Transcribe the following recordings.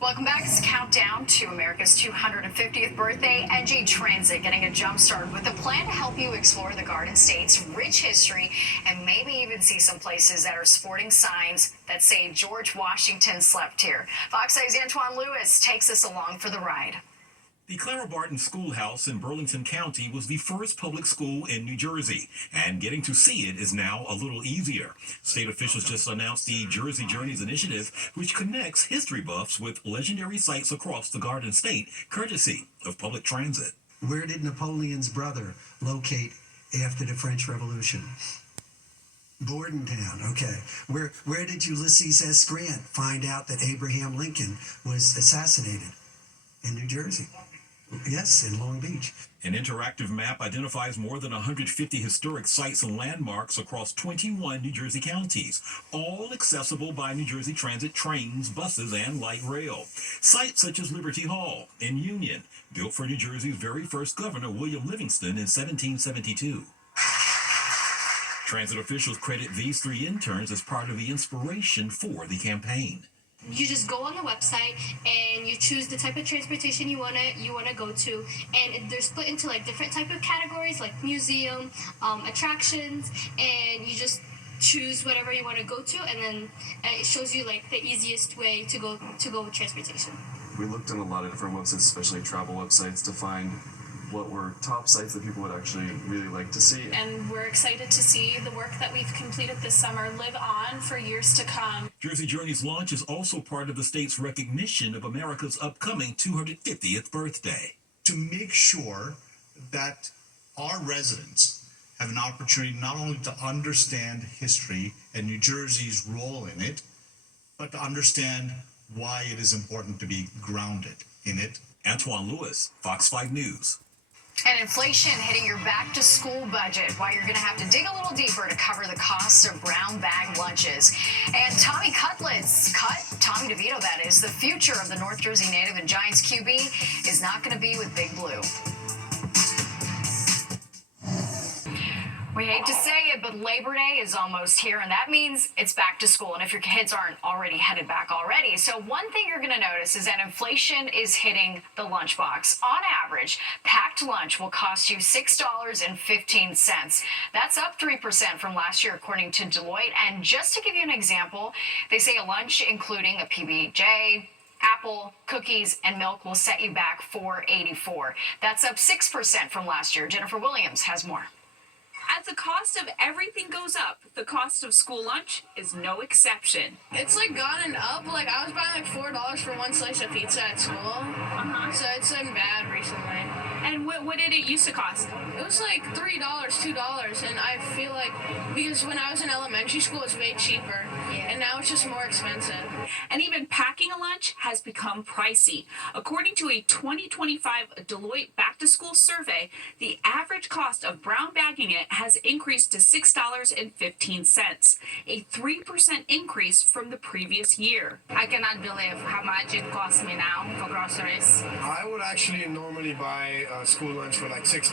Welcome back. It's a countdown to America's 250th birthday. NJ Transit getting a jump start with a plan to help you explore the Garden State's rich history and maybe even see some places that are sporting signs that say George Washington slept here. Fox 5's Antoine Lewis takes us along for the ride. The Clara Barton Schoolhouse in Burlington County was the first public school in New Jersey, and getting to see it is now a little easier. State officials just announced the Jersey Journeys initiative, which connects history buffs with legendary sites across the Garden State, courtesy of public transit. Where did Napoleon's brother locate after the French Revolution? Bordentown, okay. Where did Ulysses S. Grant find out that Abraham Lincoln was assassinated? In New Jersey. Yes, in Long Beach. An interactive map identifies more than 150 historic sites and landmarks across 21 New Jersey counties, all accessible by New Jersey Transit trains, buses, and light rail. Sites such as Liberty Hall in Union, built for New Jersey's very first governor, William Livingston, in 1772. Transit officials credit these three interns as part of the inspiration for the campaign. You just go on the website and you choose the type of transportation you wanna go to, and they're split into like different type of categories like museum, attractions, and you just choose whatever you want to go to, and then it shows you like the easiest way to go with transportation. We looked on a lot of different websites, especially travel websites, to find what were top sites that people would actually really like to see. And we're excited to see the work that we've completed this summer live on for years to come. Jersey Journeys launch is also part of the state's recognition of America's upcoming 250th birthday. To make sure that our residents have an opportunity not only to understand history and New Jersey's role in it, but to understand why it is important to be grounded in it. Antoine Lewis, Fox 5 News. And inflation hitting your back-to-school budget, why you're going to have to dig a little deeper to cover the costs of brown bag lunches. And Tommy Tommy DeVito, that is, the future of the North Jersey native and Giants QB is not going to be with Big Blue. We hate to say it, but Labor Day is almost here, and that means it's back to school, and if your kids aren't already headed back already. So one thing you're going to notice is that inflation is hitting the lunchbox. On average, packed lunch will cost you $6.15. That's up 3% from last year, according to Deloitte. And just to give you an example, they say a lunch including a PB&J, apple, cookies, and milk will set you back $4.84. That's up 6% from last year. Jennifer Williams has more. As the cost of everything goes up, the cost of school lunch is no exception. It's like gotten up. Like I was buying like $4 for one slice of pizza at school. So it's been bad recently. And what did it used to cost? It was like $3, $2, and I feel like because when I was in elementary school, it was way cheaper, and now it's just more expensive. And even packing a lunch has become pricey. According to a 2025 Deloitte back-to-school survey, the average cost of brown bagging it has increased to $6.15, a 3% increase from the previous year. I cannot believe how much it costs me now for groceries. I would actually normally buy school lunch for like $6.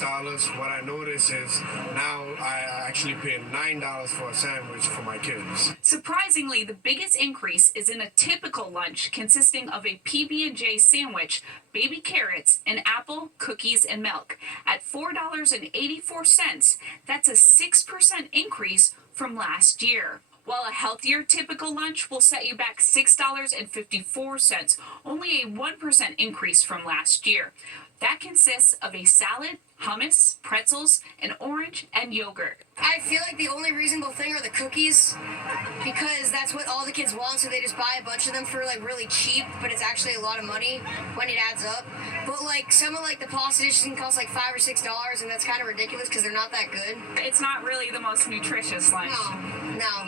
What I notice is now I actually pay $9 for a sandwich for my kids. Surprisingly, the biggest increase is in a typical lunch consisting of a PB&J sandwich, baby carrots, an apple, cookies, and milk. At $4.84, that's a 6% increase from last year. While a healthier typical lunch will set you back $6.54, only a 1% increase from last year. That consists of a salad, hummus, pretzels, an orange, and yogurt. I feel like the only reasonable thing are the cookies, because that's what all the kids want, so they just buy a bunch of them for like really cheap, but it's actually a lot of money when it adds up. But like some of like the pasta dishes can cost like $5 or $6, and that's kind of ridiculous because they're not that good. It's not really the most nutritious lunch. No,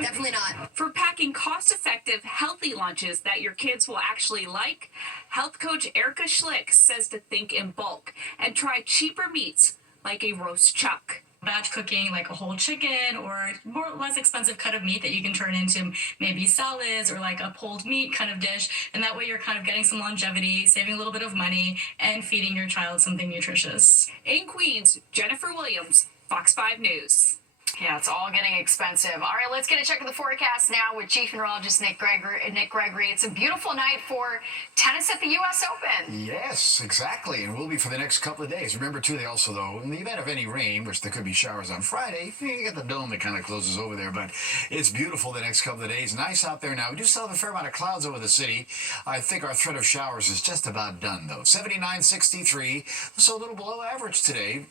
definitely not. For packing cost-effective, healthy lunches that your kids will actually like, health coach Erica Schlick says to think in bulk and try cheaper meats like a roast chuck. Batch cooking like a whole chicken or more or less expensive cut of meat that you can turn into maybe salads or like a pulled meat kind of dish, and that way you're kind of getting some longevity, saving a little bit of money, and feeding your child something nutritious. In Queens, Jennifer Williams, Fox 5 News. Yeah, it's all getting expensive. All right, let's get a check of the forecast now with Chief Meteorologist Nick Gregory. It's a beautiful night for tennis at the U.S. Open. Yes, exactly, and will be for the next couple of days. Remember, too, they also, though, in the event of any rain, which there could be showers on Friday, you got the dome that kind of closes over there, but it's beautiful the next couple of days. Nice out there now. We do still have a fair amount of clouds over the city. I think our threat of showers is just about done, though. 79, 63, so a little below average today.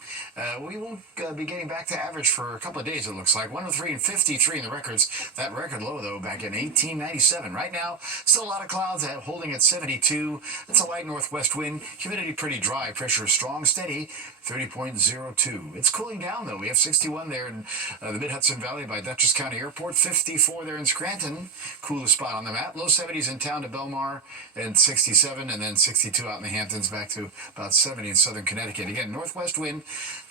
We won't be getting back to average for a couple of days, it looks like. 103 and 53 in the records. That record low, though, back in 1897. Right now, still a lot of clouds holding at 72. It's a light northwest wind. Humidity pretty dry. Pressure strong, steady, 30.02. It's cooling down, though. We have 61 there in the Mid-Hudson Valley by Dutchess County Airport. 54 there in Scranton. Coolest spot on the map. Low 70s in town to Belmar and 67, and then 62 out in the Hamptons, back to about 70 in southern Connecticut. Again, northwest wind.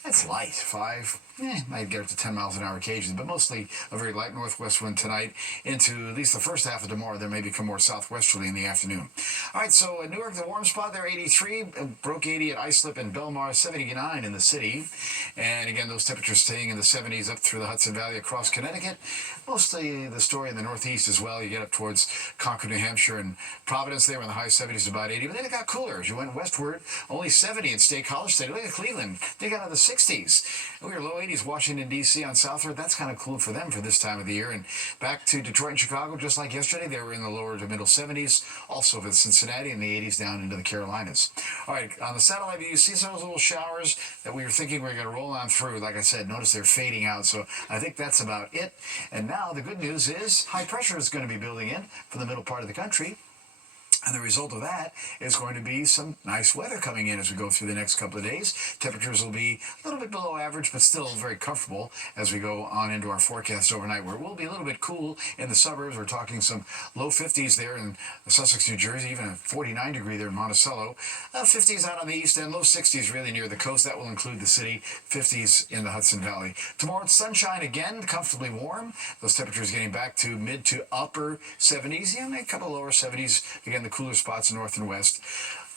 That's light, 5, might get up to 10 miles an hour occasionally, but mostly a very light northwest wind tonight into at least the first half of tomorrow. There may become more southwesterly in the afternoon. All right, so in Newark, the warm spot there, 83, broke 80 at Islip and Belmar, 79 in the city. And again, those temperatures staying in the 70s up through the Hudson Valley across Connecticut. Mostly the story in the northeast as well. You get up towards Concord, New Hampshire, and Providence there in the high 70s, about 80. But then it got cooler as you went westward. Only 70 in State College State. Look at Cleveland. They got out of the 60s. We were low 80s. Washington, D.C. on southward. That's kind of cool for them for this time of the year. And back to Detroit and Chicago, just like yesterday, they were in the lower to middle 70s. Also for Cincinnati in the 80s down into the Carolinas. All right, on the satellite view, you see some of those little showers that we were thinking we were going to roll on through. Like I said, notice they're fading out. So I think that's about it. And now the good news is high pressure is going to be building in from the middle part of the country. And the result of that is going to be some nice weather coming in as we go through the next couple of days. Temperatures will be a little bit below average, but still very comfortable as we go on into our forecast overnight, where it will be a little bit cool in the suburbs. We're talking some low 50s there in Sussex, New Jersey, even a 49 degree there in Monticello. 50s out on the east end, low 60s really near the coast. That will include the city, 50s in the Hudson Valley. Tomorrow it's sunshine again, comfortably warm. Those temperatures getting back to mid to upper 70s, a couple lower 70s. Again, the cooler spots north and west.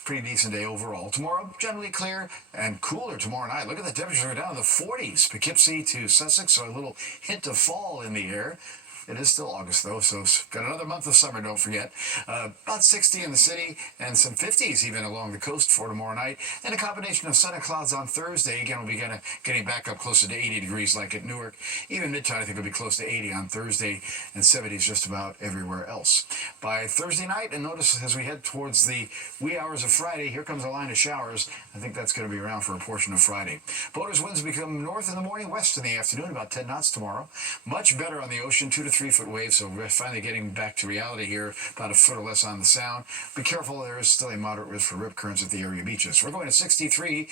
Pretty decent day overall. Tomorrow, generally clear and cooler tomorrow night. Look at the temperatures are down in the 40s. Poughkeepsie to Sussex, so a little hint of fall in the air. It is still August, though, so got another month of summer, don't forget. About 60 in the city and some 50s even along the coast for tomorrow night. And a combination of sun and clouds on Thursday. Again, we'll be getting back up closer to 80 degrees like at Newark. Even Midtown, I think, will be close to 80 on Thursday, and 70s just about everywhere else. By Thursday night, and notice as we head towards the wee hours of Friday, here comes a line of showers. I think that's going to be around for a portion of Friday. Boaters' winds become north in the morning, west in the afternoon, about 10 knots tomorrow. Much better on the ocean, 2 to 3 foot waves, so we're finally getting back to reality here, about a foot or less on the sound. Be careful, there is still a moderate risk for rip currents at the area beaches. We're going to 63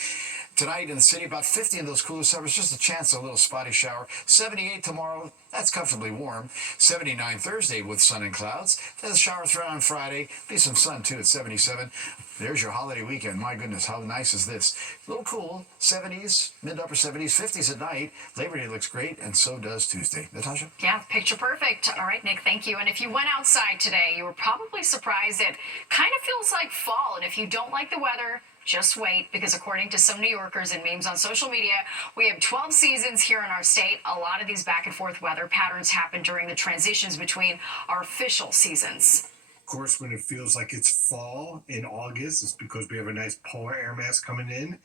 tonight in the city, about 50 in those cooler suburbs, just a chance of a little spotty shower. 78 tomorrow, that's comfortably warm. 79 Thursday with sun and clouds. There's a shower threat on Friday, be some sun too at 77. There's your holiday weekend. My goodness, how nice is this? A little cool, 70s, mid to upper 70s, 50s at night. Labor Day looks great, and so does Tuesday. Natasha? Yeah, picture perfect. All right, Nick, thank you. And if you went outside today, you were probably surprised. It kind of feels like fall. And if you don't like the weather, just wait, because according to some New Yorkers and memes on social media, we have 12 seasons here in our state. A lot of these back and forth weather patterns happen during the transitions between our official seasons. Of course, when it feels like it's fall in August, it's because we have a nice polar air mass coming in.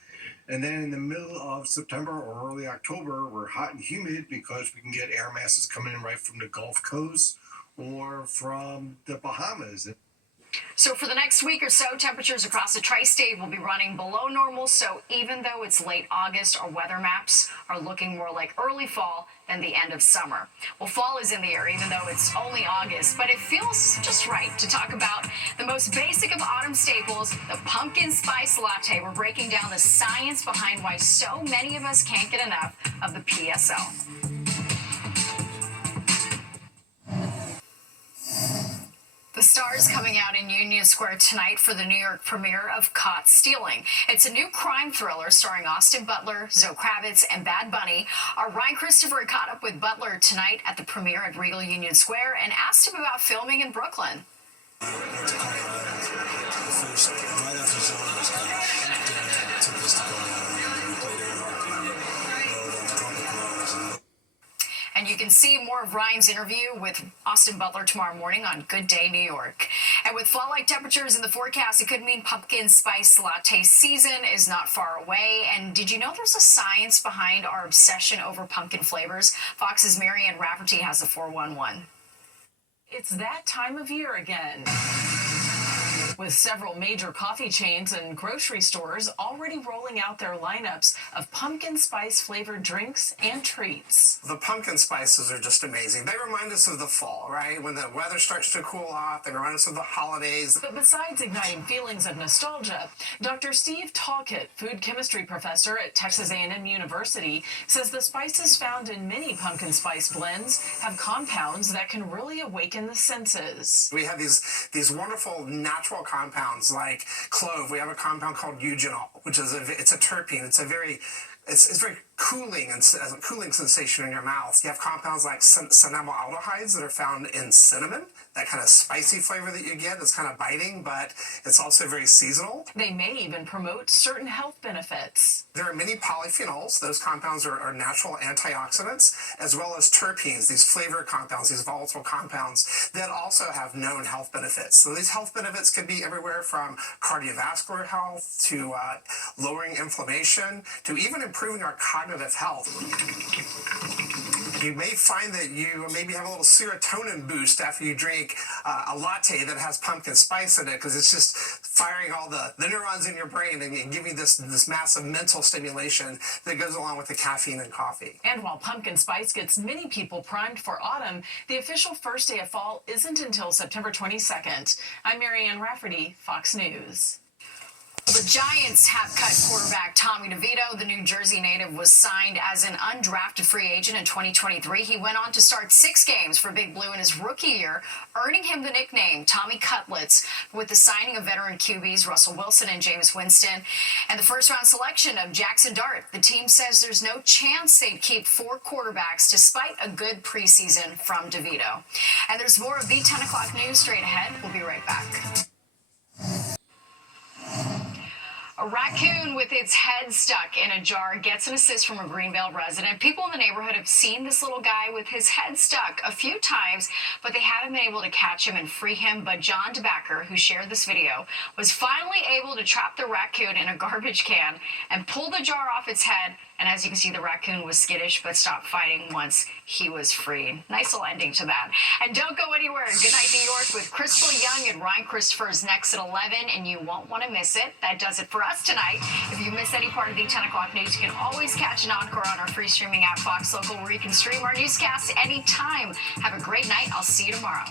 And then in the middle of September or early October, we're hot and humid because we can get air masses coming in right from the Gulf Coast or from the Bahamas. So for the next week or so, temperatures across the tri-state will be running below normal. So even though it's late August, our weather maps are looking more like early fall than the end of summer. Well, fall is in the air, even though it's only August, but it feels just right to talk about the most basic of autumn staples, the pumpkin spice latte. We're breaking down the science behind why so many of us can't get enough of the PSL. The Star's coming out in Union Square tonight for the New York premiere of Caught Stealing. It's a new crime thriller starring Austin Butler, Zoe Kravitz, and Bad Bunny. Our Ryan Christopher caught up with Butler tonight at the premiere at Regal Union Square and asked him about filming in Brooklyn. can see more of Ryan's interview with Austin Butler tomorrow morning on Good Day New York. And with fall-like temperatures in the forecast, it could mean pumpkin spice latte season is not far away. And did you know there's a science behind our obsession over pumpkin flavors? Fox's Marianne Rafferty has the 411. It's that time of year again, with several major coffee chains and grocery stores already rolling out their lineups of pumpkin spice flavored drinks and treats. The pumpkin spices are just amazing. They remind us of the fall, right? When the weather starts to cool off, they remind us of the holidays. But besides igniting feelings of nostalgia, Dr. Steve Talcott, food chemistry professor at Texas A&M University, says the spices found in many pumpkin spice blends have compounds that can really awaken the senses. We have these wonderful natural compounds like clove. We have a compound called eugenol, which is it's a terpene. It's very cooling and a cooling sensation in your mouth. You have compounds like cinnamolaldehydes that are found in cinnamon. That kind of spicy flavor that you get is kind of biting, but it's also very seasonal. They may even promote certain health benefits. There are many polyphenols. Those compounds are natural antioxidants, as well as terpenes, these flavor compounds, these volatile compounds that also have known health benefits. So these health benefits could be everywhere from cardiovascular health to lowering inflammation to even improving our cognitive health. You may find that you maybe have a little serotonin boost after you drink a latte that has pumpkin spice in it, because it's just firing all the neurons in your brain and giving this massive mental stimulation that goes along with the caffeine in coffee. And while pumpkin spice gets many people primed for autumn, the official first day of fall isn't until September 22nd. I'm Marianne Rafferty, Fox News. The Giants have cut quarterback Tommy DeVito. The New Jersey native was signed as an undrafted free agent in 2023. He went on to start 6 games for Big Blue in his rookie year, earning him the nickname Tommy Cutlets with the signing of veteran QBs Russell Wilson and Jameis Winston and the first-round selection of Jackson Dart. The team says there's no chance they'd keep 4 quarterbacks despite a good preseason from DeVito. And there's more of the 10 o'clock news straight ahead. We'll be right back. A raccoon with its head stuck in a jar gets an assist from a Greenville resident. People in the neighborhood have seen this little guy with his head stuck a few times, but they haven't been able to catch him and free him. But John DeBacker, who shared this video, was finally able to trap the raccoon in a garbage can and pull the jar off its head. And as you can see, the raccoon was skittish but stopped fighting once he was freed. Nice little ending to that. And don't go anywhere. Good Night New York with Crystal Young and Ryan Christopher is next at 11, and you won't want to miss it. That does it for us tonight. If you missed any part of the 10 o'clock news, you can always catch an encore on our free streaming app, Fox Local, where you can stream our newscasts anytime. Have a great night. I'll see you tomorrow.